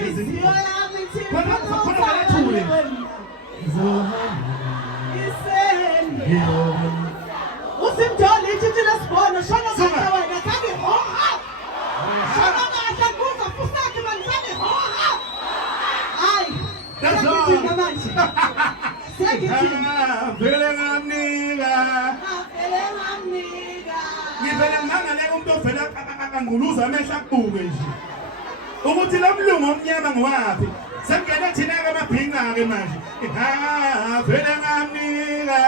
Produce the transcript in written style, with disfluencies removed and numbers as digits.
inhliziyo yami ithi khona vele thule usimdoli itshitshi lesibono shona kahle wena kange hoha shona kahle kuza fusakhe manje kange hoha hayi sengithina manje sengithina vele ngamnika ngivele ngimangaleka umuntu ovela anguluza amehla akubuke nje ukuthi lo mlungu omnyama ngowaphi sengena thina-ke amabhinqa-ke manje vele ngamnika